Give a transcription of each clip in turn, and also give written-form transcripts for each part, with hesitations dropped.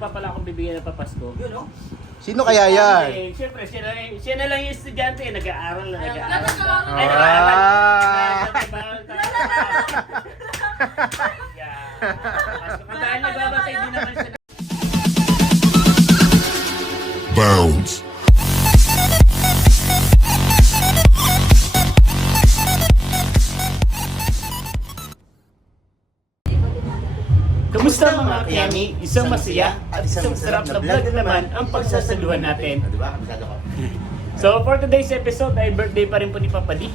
pa pala akong bibigyan ng papasko. Yun, no? Sino kaya yan? Eh, siyempre, siya na lang yung estudyante, nag-aaral na nag-aaral. Nag-aaral. Ay, nag-aaral. Dahil nagbabantay din naman siya. Bounce. Kumusta mga kiyami? Isang masaya at isang sarap na vlog naman ang pagsasaluhan natin. Diba? Masyado ko. So for today's episode ay birthday pa rin po ni Papa D.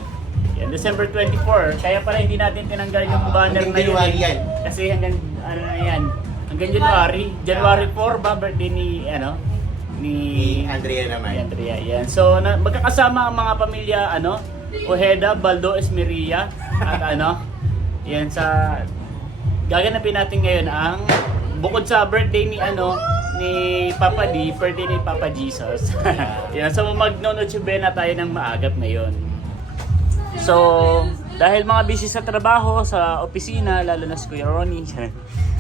Yan, December 24. Kaya pala hindi natin tinanggal yung banner hanggang na yun. January yan. Kasi hanggang ano na yan. Hanggang January. January 4 ba birthday ni ni Andrea naman. Andrea. Yan. So magkakasama ang mga pamilya Ojeda, Baldo, Esmerilla at yan sa gaganapin natin ngayon ang bukod sa birthday ni ni Papa D, birthday ni Papa Jesus. Yan, so magno-noche na tayo ng maagap ngayon. So, dahil mga busy sa trabaho, sa opisina, lalo na si Kuya Ronnie.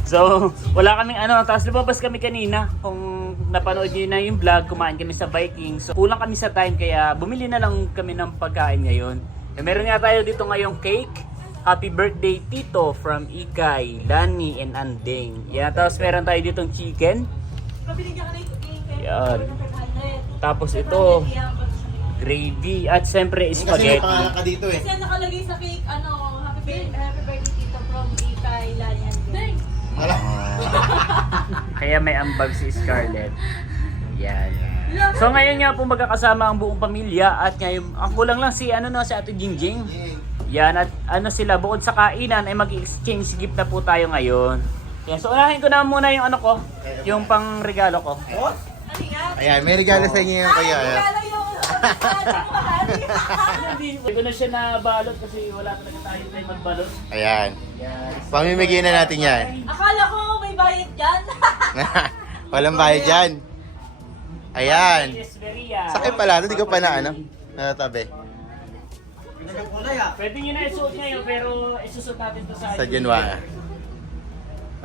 So, wala kaming tapos lumabas kami kanina. Kung napanood niyo na yung vlog, kumain kami sa Viking. So, kulang kami sa time kaya bumili na lang kami ng pagkain ngayon. Meron nga tayo dito ngayong cake. Happy birthday Tito from Ikay, Lani, and Andeng. Yan, tapos meron tayo ditong chicken. Yan. Tapos ito, gravy, at siyempre Kasi may spaghetti. pangalan ka dito eh. Kasi nakalagay sa cake, happy birthday Tito from Ikay, Lani, and Deng. Kaya may ambag si Scarlett. Yan. So ngayon nga po magkakasama ang buong pamilya at ngayon, ang kulang lang si si Ate Jingjing. Yan, at sila, bukod sa kainan ay mag-exchange gift na po tayo ngayon. Yan, so unahin ko na muna yung yung pang regalo ko. Ayan, may regalo sa inyo yung kaya. Hindi ko na siya nabalot kasi wala talaga tayo tayo magbalot. Ayan. Yan. Pamimigay na natin yan. Akala ko may bayad dyan. Walang bayad dyan. Ayan. Esmerilla. Sakit pala, hindi ko pa natabi. Pwede nyo na isuot ngayon pero isusot natin to sa January.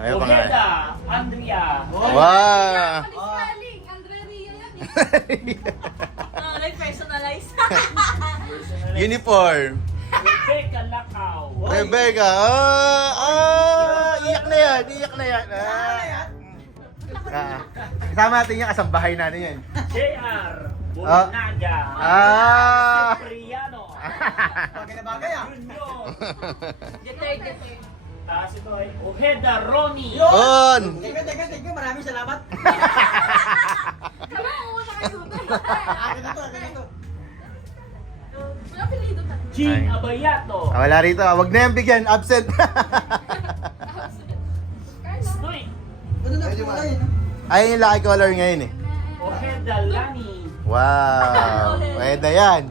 Ayaw pa nga. Ojeda, Andrea. Wow! Spelling, Andrea Ria yan like personalized. Uniform. Rebecca Lacao. Rebecca. Iyak na yan. Iyak na yan. Kasama natin yung kasambahay natin yan. JR. Bunaga. Cipriano. Bagay na bagay Junior. Deter. Tapos ito ay Ojeda Ronnie. On! Thank you. Maraming salamat. Kaya una kayo. Akin na to. Wala pilido ka. Jean Abayato. Wala rito. Wag na yan bigyan. Absent. Snoy. Ano na kulay? Ay, yung lucky color ngayon eh. Ojeda Lani. Wow! Pwede yan.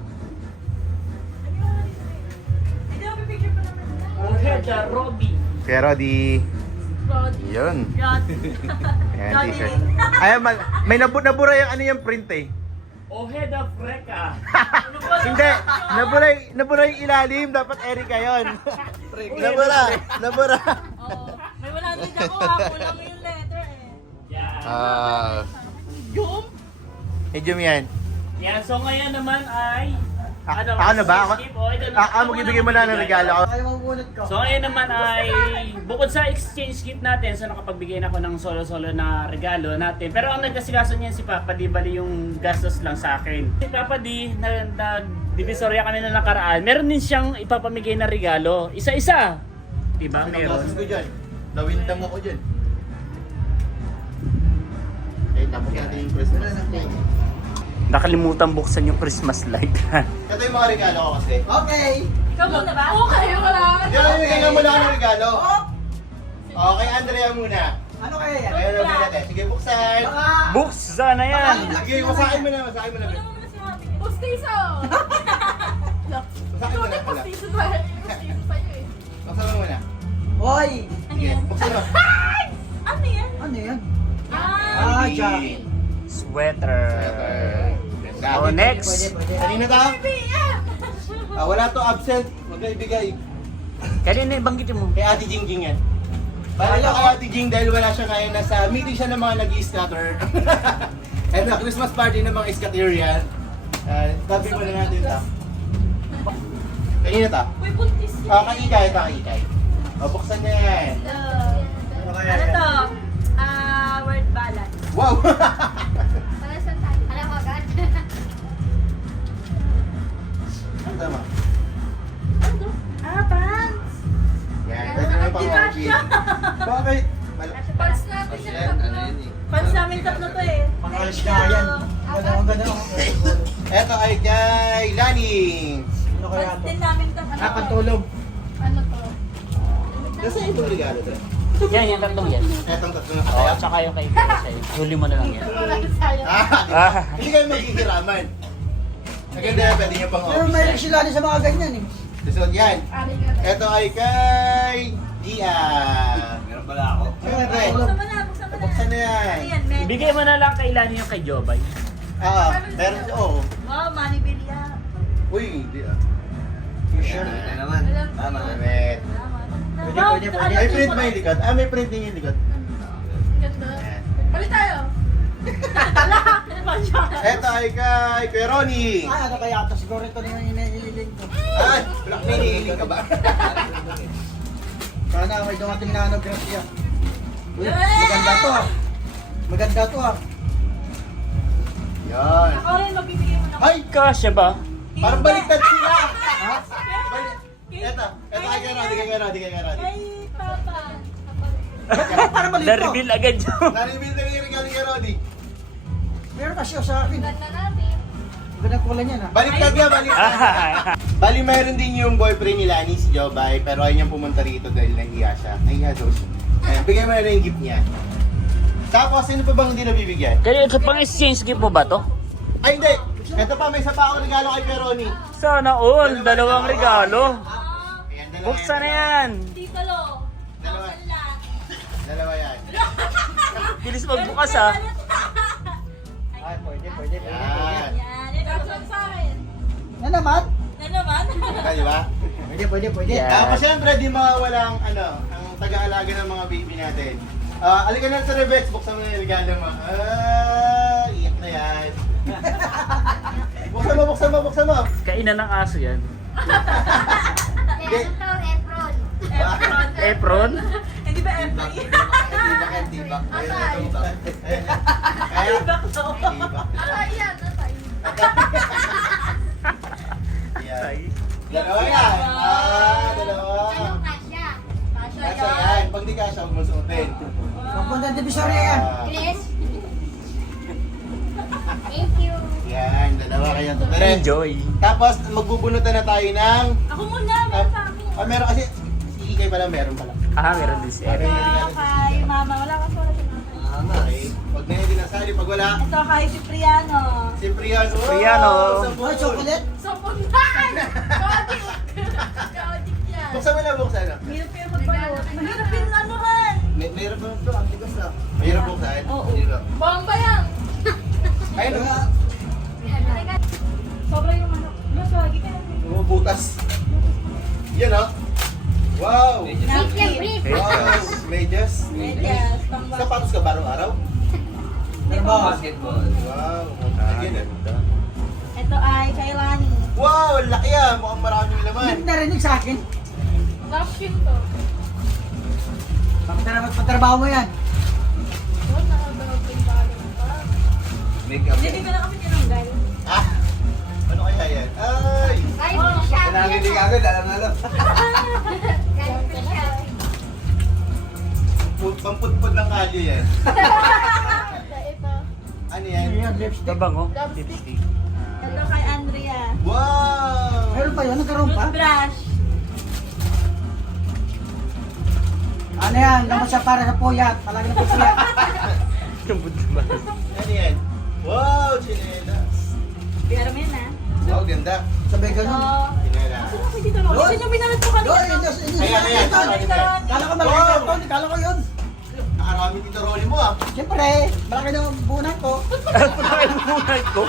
Hindi ako pipicture pa naman. Ojeda Robbie. Pero di... Roddy. Yun. Roddy. Ayan, Roddy t-shirt. rin. Ay, may nabura yung print eh. Ojeda Freca. Hindi. Nabura yung ilalim. Dapat Erika yun. Nabura. Oo. May wala din ako kulang yung letter Yan. Yung? Medium yan. Yan, so ngayon naman ay... Ako na ba? Magbibigay mo na ng regalo ko. Ayaw mabunot ko. So ngayon naman ay bukod sa exchange gift natin, so nakapagbigay na ako ng solo-solo na regalo natin. Pero ang nagkasikaso niyan si Papa D, bali yung gastos lang sa akin. Si Papa D, nag-divisorya kami na nakaraan, meron din siyang ipapamigay na regalo. Isa-isa. Diba? Meron. ko dyan. Nawintang ako dyan. Eh, tapos natin yung Christmas. Nakalimutan buksan yung Christmas light. Ito yung mga regalo ko kasi. Okay. Ikaw muna ba? Okay, wala ka. Yan, bigyan mo lang ng regalo. Okay, Andrea muna. Ano kaya yan? Kaya na natin. Sige, buksan. Baka... Buksan na yan! Sige, masakin mo na. Masakin mo na. Wala mo na si Happy. Postizo! Masakin Ikaw mo na. din postizo tayo. Postizo sa'yo eh. Buksan mo muna. Hoy! Sige, buksan mo. Ano yan? Ano yan? Ah! jacket. Sweater. Oh, next. Kanina ta? Wala to absent. Huwag na ibigay. Kanina banggitin mo. Kay Ate Jingjing yan. Balik na kay Ate Jing dahil wala siya ngayon. Nasa meeting siya ng mga nag-i-scatter. And na Christmas party ng mga iskaterian. Tabi mo na natin ito. Kanina ito? Uy, buntis yan. Kaikay, kaikay. Buksan niya yan. Ano to? Word balance. Wow! Alam mo agad? Ang tama. Ano to? Pants. Yan, pwede na pang Di ba Bakit? Pals natin siya. Pants namin tatlo to eh. Pang-alis ka yan. Ang ganda oh. Ito ay kay Lani. Ano kaya Pants to? din namin to. Pantulog. Ano to? Nasaan itong regalo to? Yan, yung tatlong yan. Etong tatlo na Oo, kasaya. tsaka yung kay Kuya sa'yo. Huli mo na lang yan. Hindi kayo magkikiraman. Maganda yan, pwede niyo pang Pero office. may sila din sa mga ganyan eh. Susunod yan. Ito ay kay Gia. Meron pala ako. Siyempre. Buksan mo na, buksan mo na. Buksan na yan. Ayan, meron. Bigay mo na lang kay Lani yung kay Jobay. Meron siya. Oo. Wow, money bill yan. Uy, hindi ah. You sure? Ito naman. Tama. Damit. Pwede, pwede. May print ba yung likod? May print din yung likod. Ayan. Balik tayo. Ito ay kay Kuya Ronnie. Ay, ano kaya to? Siguro ito na yung iniiling ko. Ay, black na hinihiling ka ba? Sana may dumating na ano, Gracia. Uy, maganda to ah. Maganda to ah. Yan. Ako rin, magbibigay mo na. Ay, Kasya ba? parang baliktad sila. Ha? Ito ay kay Roddy, kay Roddy, kay Roddy. Kay Papa. Parang mali to. Na-reveal agad yun. Naribil na yung regalo kay Roddy. Meron kasi sa akin. Ganda natin. Magandang kulay niyan ah. Baliktad yan, baliktad. Bali, mayroon din yung boyfriend ni Lani, si Jobay, pero ayaw niyang pumunta rito dahil nahiya siya. Nahiya daw siya. Ayan, bigay mo na rin yung gift niya. Tapos, sino pa bang hindi nabibigyan? Kaya ito pang exchange gift mo ba to? Ay, hindi! Ito pa, may isa pa akong regalo kay Peroni. Sana all, dalawang regalo. Ayan, dalawa Buksan na yan. Tito Lo. Dalawa. Buksan lang. Dalawa yan. Bilis magbukas ah. Ay, pwede, pwede, pwede. Yan. Yan, ito sa akin. Na naman? Na naman. Okay, di ba? Pwede, pwede, pwede. Yeah. Tapos, syempre, di mawawala ang, ang taga-alaga ng mga baby natin. Alika na sa Rebex, buksan mo na yung regalo mo. Iyak na yan. Buksan mo, buksan mo, buksan mo. Kainan ng aso yan. Ano to? Efron. Efron? Hindi ba empty? Tibak yan, tibak. Ayun, tibak. Ayun, Tibak to. tibak. Ayan, natay. Yan. Dalawa yan. Dalawa. Anong kasya? Kasha Kasi yan. yan, pag di kasha, huwag mo suotin. Magpunta divisorya yan. Chris? Thank you. Yan, dalawa kayo. Dire. Enjoy. Tapos, magbubunutan na tayo ng... Ako muna, meron sa akin. meron kasi, si Ikay pala, meron pala. Meron din si Ito Eric. kay Mama. Wala ka sa wala. Okay. Pag na hindi nasali, pag wala, Ito kay Cipriano. si Priano. Priano. Ay, chocolate. So, puntan! Kaotik! Kaotik yan. Buksan mo na, buksan na. Hirap yung magbalot. Mahirap yung ano man. Mayroon ba ito? Ang tigas na. Mayroon buksan. Oo. Dito. Bomba yan! Ayun, Sobra yung ano. Mas wagi ka. butas. Yan oh. Wow! Napkin brief! Wow! Medyas. Medyas. Pang Sapatos ka ba araw-araw? Ano ba? Basketball. Wow! Again, Ito ay kay Lani. wow! Ang laki ah! Mukhang marami yung laman. Hindi narinig sa akin. Napkin to. Bakit na magpatrabaho mo yan? Oh, nakadawag yung balong pa. Makeup. Hindi ko na kami tinanggal. Ah! Ano kaya yan? Ay! Ay, siya! Kailangan hindi ka agad, alam na alam. Galing ko siya. Pampudpud ng kalyo yan. Ito. Ano yan? Yan, lipstick. Tabango. Lipstick. Ito kay Andrea. Wow! Meron pa yun? Nagkaroon pa? Toothbrush. Ano yan? Naman siya para sa puyat. Palagi na puyat. Ano yan? Wow! Chinelas. Pero mo yan ah. Wow, ganda. Sabay So, ganun. Chinelas. sino kasi dito no? Sino yung binalot ko kanina? Doon, Ayan, ayan. Kala ko malaki na ito. Kala ko yun. Nakarami dito rolly mo ah. Siyempre, malaki na punan ko. Buhay ko.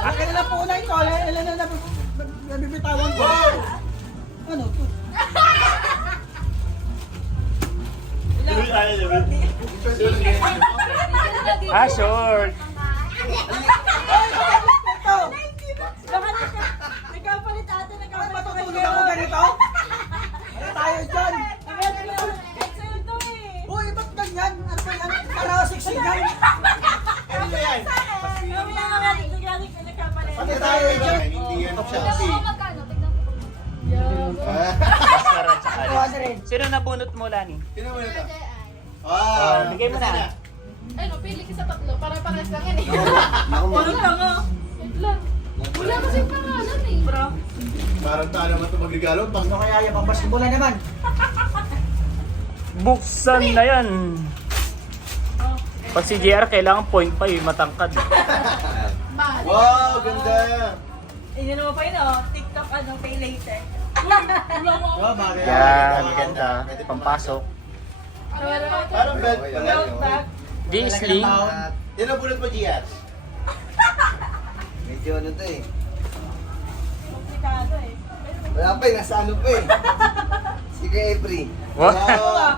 Malaki na punan ko. Ilan na nabibitawan ko. Wow! Ano to? Ah, short. Nagkapalit ate, nagkapalit Matutulog ako ganito? Ano tayo dyan? Sa'yo to eh. Uy, ba't ganyan? Ano ba yan? Para sexy yan. Ano ba yan? Kami na nga nagkapalit. Pati tayo dyan. Hindi yan Shopee. Magkano? Tignan mo. Mascara tsaka Ano? Sino nabunot mo, Lani? Sino mo nito? Ah, bigay mo na. Ay, no, pili ka sa tatlo. Para pares lang yan eh. Ano lang ah. Wait lang. Wala kasi pangalan eh. Bro. Parang tayo naman ito magregalo. Pag Ano kaya yung pambasketball na naman? Buksan na yan. Pag si JR, kailangan point pa yung matangkad. Mahal. wow, ganda. Iyan mo pa yun oh. TikTok ano, pay later. Oh, bagay. Yan, maganda. Pampasok. Parang belt. Belt bag. Di sling. Yan ang bulot mo, GR. Medyo ano to eh. Komplikado eh. Wala pa eh, nasa ano pa eh. Sige, April. Wow. Ah.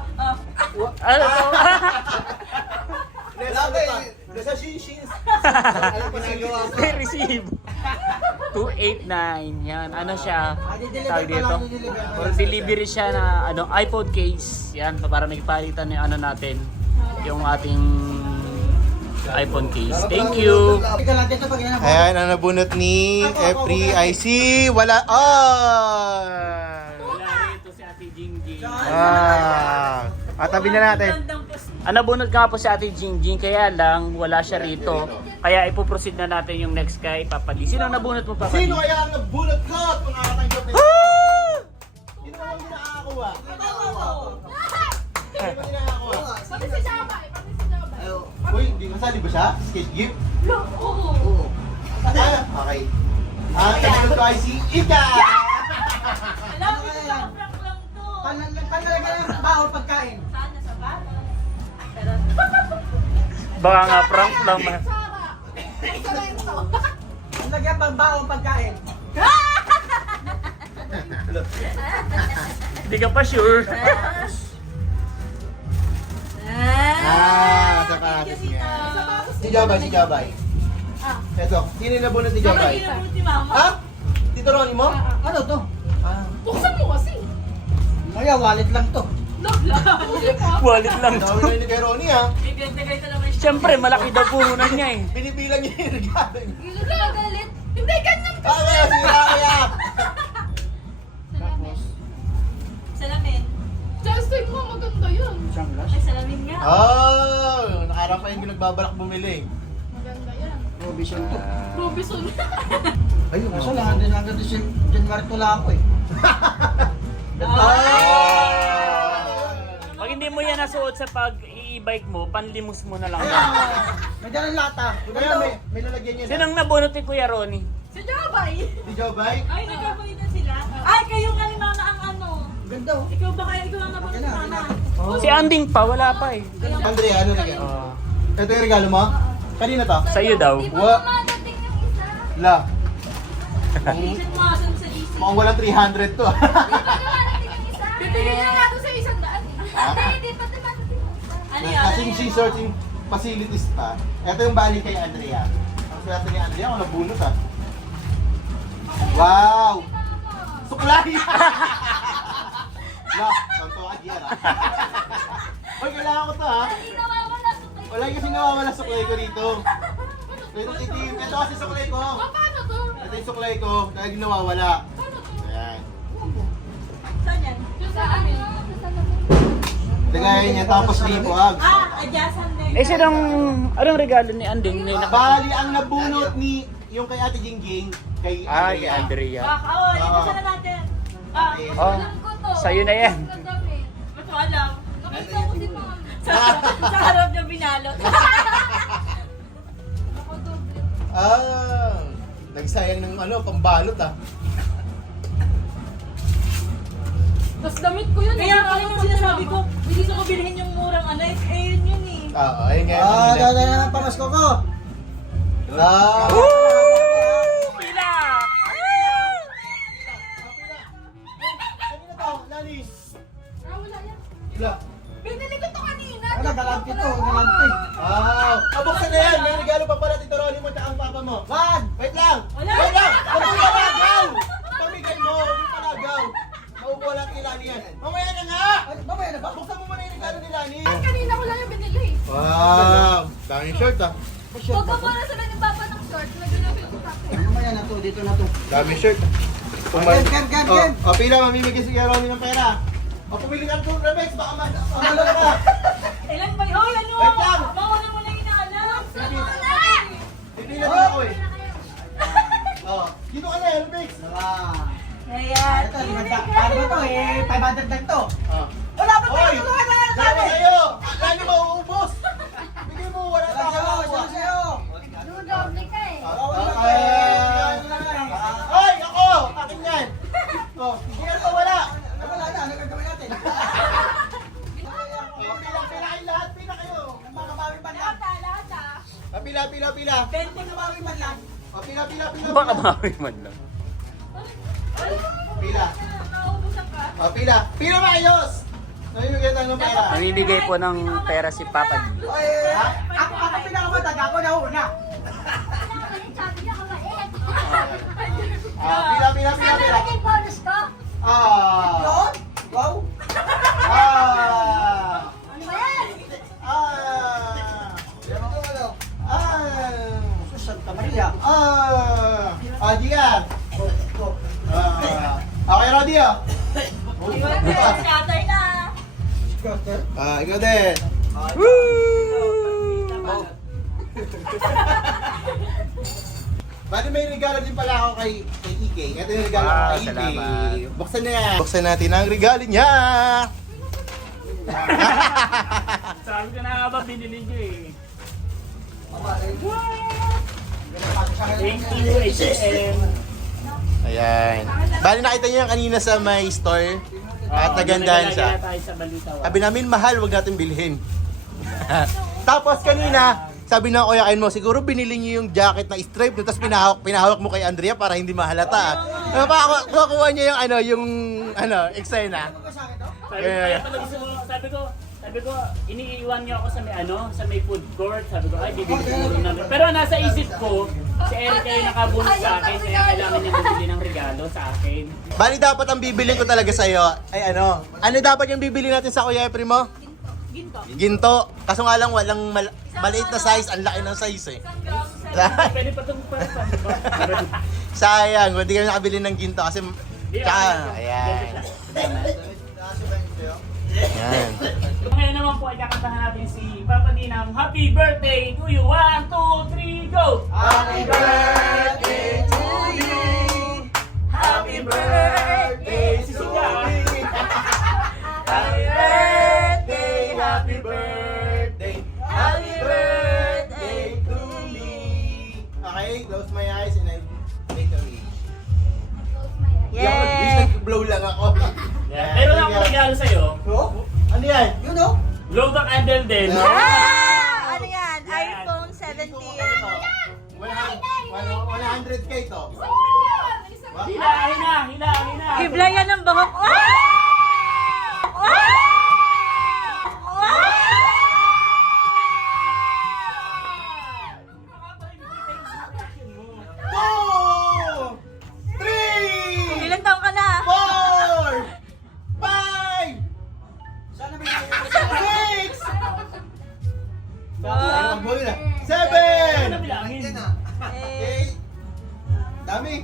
Ano to? Wala pa eh. Nasa shins. Ano pa nagawa ko? May receive. 289. Yan. Ano siya? Tawag dito. For delivery siya na ano, iPhone case. Yan. Para may palitan yung ano natin. Yung ating iPhone case. Thank you. Ika lang dito pag yan. Ayan, ang nabunot ni April IC. Wala. Oh! Wala rito si Ate Jingjing. Tabi na natin. Ang nabunot nga po si Ate Jingjing, kaya lang wala siya rito. Kaya ipoproceed na natin yung next kay Papa Lee. Sino ang nabunot mo, Papa Lee? Sino kaya ang nabunot ko kung nakatanggap na Hindi naman yung nakakakuha. Hindi naman yung nakakakuha. Pati si Jabay. Pati si Jabay. Ayo. Uy, hindi kasali ba siya? Skate gift? Oo. Okay. Ang nabunot ko ay si Ika! Alam mo, ito lang prank lang to. Panalaga ng bawal pagkain. Sana sa bata. Pero, Baka nga prank lang. Sara. Sorrento. Panlagyan pang bawal pagkain. Hindi ka pa sure. Sapatos kasi niya. na. Si Jabay, si Jabay. Eto, sino yung nabunot ni Jabay? Kapag ni Mama. Ha? Tito Ronnie mo? Ano to? Buksan mo kasi. Kaya wallet lang to. Hindi pa. Wallet lang Dami to. na ni kay Ronnie ha. Bibigay ito naman siya. Siyempre, malaki daw puhunan niya eh. Binibilang niya yung regalo niya. Galit. Hindi, ganyan ka. Kaya, sira kaya. Salamin. Salamin. Justin mo, maganda yun. Sanglas. Ay, salamin nga. Oh, nakarapain ko nagbabalak bumili. Maganda yan. Provision to. Robinson. Ayun, Kaso lang, din hanggang January to lang ako eh. Pag hindi mo yan nasuot sa pag-i-bike mo, panlimos mo na lang Kaya, yan. may dalang lata. Kaya may lalagyan niya na. Sinong nabunot ni Kuya Ronnie? Si Jabay. Si Jobay? Ay, nagkapalitan sila. Ay, kayo nga ni Mama ang ano. Ganda oh. Ikaw ba kayo? Ikaw ang nabunod ni Mama. Si Anding pa, wala pa eh. Andrea, ano na yan? Oh, Ito yung regalo mo? Kanina to? sa'yo daw. Di ba Wa- dumadating yung isa? La, T-shirt mo asan sa DC. mukhang walang 300 to. Di ba dumadating yung isa? Bibigyan niya nga doon sa 100. Hindi, di pa dumadating yung isa. Ano yan? Kasing si searching facilities pa. Ito yung bali kay Andrea. Ang swerte ni Andrea, ako nabunot ah. Wow! Suklay! La, tonto ka diyan ah. Hoy, kailangan ko to ha. Hindi nawawala sa tayo. Wala kasi nawawala suklay ko dito. Ito kasi suklay ko. Paano to? Ito yung suklay ko, kaya di nawawala. Paano to? Ayan. Saan yan? Yung sa ano? Lagayin niya, tapos lipo ah. Adjacent din. Eh, sinong, anong regalo ni Anding? Bali, ang nabunot ni yung kay Ate Jingjing, kay Ay, kay Andrea. Andrea. Baka, oh, dito na natin. Ah, Oh, Alam ko to. sa'yo na yan. Ang dami. ba't mo alam? Nakita ko si Mama. Sa harap niya binalot. Ako doble. Nagsayang ng ano, pambalot ah. Tapos damit ko yun. Kaya ako yung sinasabi ko, gusto ko bilhin yung murang ano, eh, yun eh. Oo, ayun nga. Dada na ang pamasko ko. Pila! Kanina to, Lanis. Ah, wala yan. Wala. Binili ko to kanina. galante to, galante. Wow! Buksan na yan! May regalo pa pala Tito Ronnie mo at ang papa mo. Wag! Wait lang! Wala. Wait lang! Huwag mo palagaw! Pamigay mo! Huwag mo palagaw! Maupo lang kay Lani yan. Mamaya na nga! Ay, mamaya na ba? Buksan mo muna yung regalo ni Lani. Kanina ko lang yung binili. Wow! Daming shirt ah. Huwag ka muna sabi ng papa ng short. Nag-reveal ko tapos. Mamaya na to, dito na to. Daming shirt. Ken. Pila, mamimigay si Kuya Ronnie ng pera. Pumili ka ng Rebex, baka mamalo ka na. Ilan ba? Hoy, ano? Wait lang. Mauna mo lang inaalam. Pipila din ako eh. Dito ka na, Rebex. Ayan. Ito, limanda. Paano ba to eh? 500 lang to. Wala pa tayo! Dalawa sa'yo! Lani mauubos! Bigay mo, wala na ako makuha. Sa'yo. Doble ka eh. Ay, ako! Akin yan! Hindi yan pa wala! Wala na, ano gagawin natin? Pila kayo lahat, pila kayo! Makabawi man lang. Pila. 20 kabawi man lang. Pila. Baka mawi man lang. Pila. Naubusan ka. Pila maayos! Namimigay tayo ng pera. Namimigay po ng pera si Papa D. Oy, ako pinakamatag, ako nauna. Sabi niya kabait. Pila. Sana naging bonus ko. Yun? Wow. Ano ba yan? Sus, Santa Maria. Diyan. Okay, Roddy ah. Scatter na. Ikaw din. Bali may regalo din pala ako kay EK. Ito yung regalo ko kay EK. Salamat. Buksan na yan. Buksan natin ang regalo niya. Sabi ko na nga ba, binili nyo eh. Thank you, H&M. Ayan. Bali nakita niyo yan kanina sa my store. At nagandahan siya. Tayo sa balita. Sabi namin mahal, wag natin bilhin. Tapos kanina, sabi ng kuya kain mo, siguro binili niyo yung jacket na stripe, tapos pinahawak mo kay Andrea para hindi mahalata. Kukuha niya yung eksena. Sabi ko, iniiwan niyo ako sa may food court. Sabi ko, ay, bibili siguro na. Pero nasa isip ko, si Eric ay nakabunot sa akin, kaya kailangan niya bibili ng regalo sa akin. Bali dapat ang bibilin ko talaga sa'yo ay ano dapat yung bibili natin sa Kuya Efren mo? Ginto. Kaso nga lang walang maliit na size, ang laki ng size eh. Pwede pa itong Sayang, hindi ka nakabili ng ginto kasi ayan. Ayan. Ngayon naman po ay kakantahan natin si Papa D ng Happy Birthday to you. 1, 2, 3, go! Happy birthday to you. Happy birthday, Sisiga! Happy birthday, happy birthday, happy birthday to me. Okay, close my eyes and I make a wish. Yay! Blow lang ako. Meron akong regalo sa'yo. Ano yan? You know? Blow the candle din. Ano yan? iPhone 17. 100k to. Hila. Hiblayan ng bahok. Two, three, Ilan taon ka na? 4, 5, Sana may nayo. 6, 7, Bilangin. 8, dami.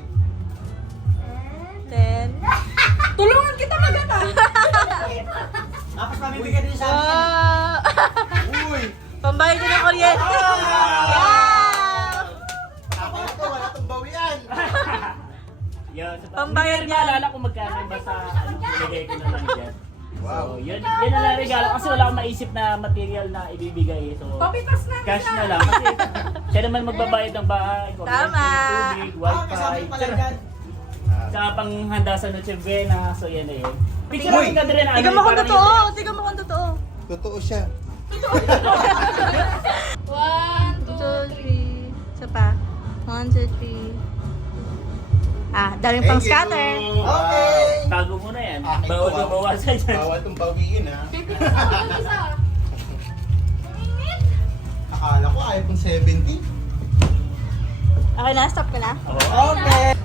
10. Tulungan kita magana. Tapos mamibigay din sa akin. Uy! Pambayad din ng kuryente. Ako na to, wala tong bawian. Yun, Pambayad hindi yan. maalala kung magkano basta nilagay ko na lang dyan. So, yun na lang regalo. Kasi wala akong maisip na material na ibibigay. So, Papitas na. cash na lang. Kasi siya naman magbabayad ng bahay, Tama. tubig, wifi, Kasama pala dyan. sa panghanda sa Noche Buena. So, yan na yun. Picture Uy! ka din. Tingnan mo kung totoo. Tingnan mo kung totoo. Totoo siya. 1, 2, 3. Isa pa. 1, 2, 3. Daming pang scatter. Okay. Tago mo na yan. Akin to, Bawal na ah. bawasan yan. Bawal tong bawiin ha. Pipili ko ng isa. Akala ko iPhone 17. Okay na, stop ka na. Okay.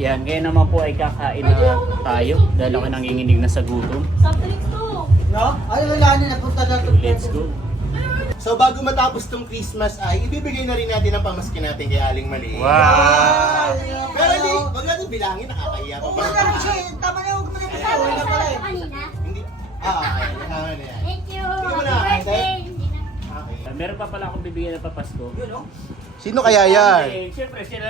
Yan, ngayon naman po ay kakain na tayo dahil ako nanginginig na sa gutom. Soft drinks to. No? Ay, wala na. Napunta na ito. Let's go. So bago matapos tong Christmas ay ibibigay na rin natin ang pamaski natin kay Aling Maliit. Pero hindi, wag natin bilangin, nakakahiya pa ba? Wala na siya. Tama na yung kumalik. Uwi na pala eh. Kanina. Hindi. Ay, tama na yan. Thank you. Hindi mo Happy na, birthday. Hindi na. Okay. Meron pa pala akong bibigyan na papasko. Yun, no? Sino kaya yan? Eh, siyempre, siya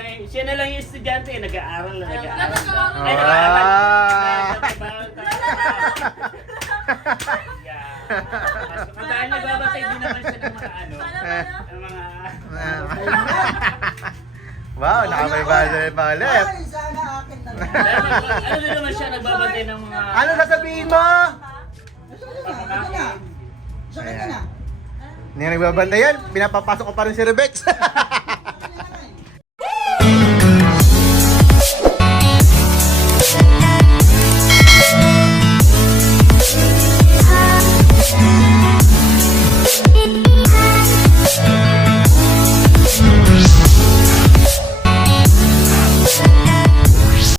na lang yung estudyante, nag-aaral na nag-aaral. Nag-aaral. Ay, nag-aaral. Dahil nagbabatay din naman siya ng mga ano, ng mga... Wow, nakapay-buzzer pa ulit. Ay, sana akin na lang. Ano din naman siya nagbabantay ng mga... Ano sasabihin mo? Ito na. Sakit ka na. Hindi na nagbabantay yan, pinapapasok ko pa rin si Rebex.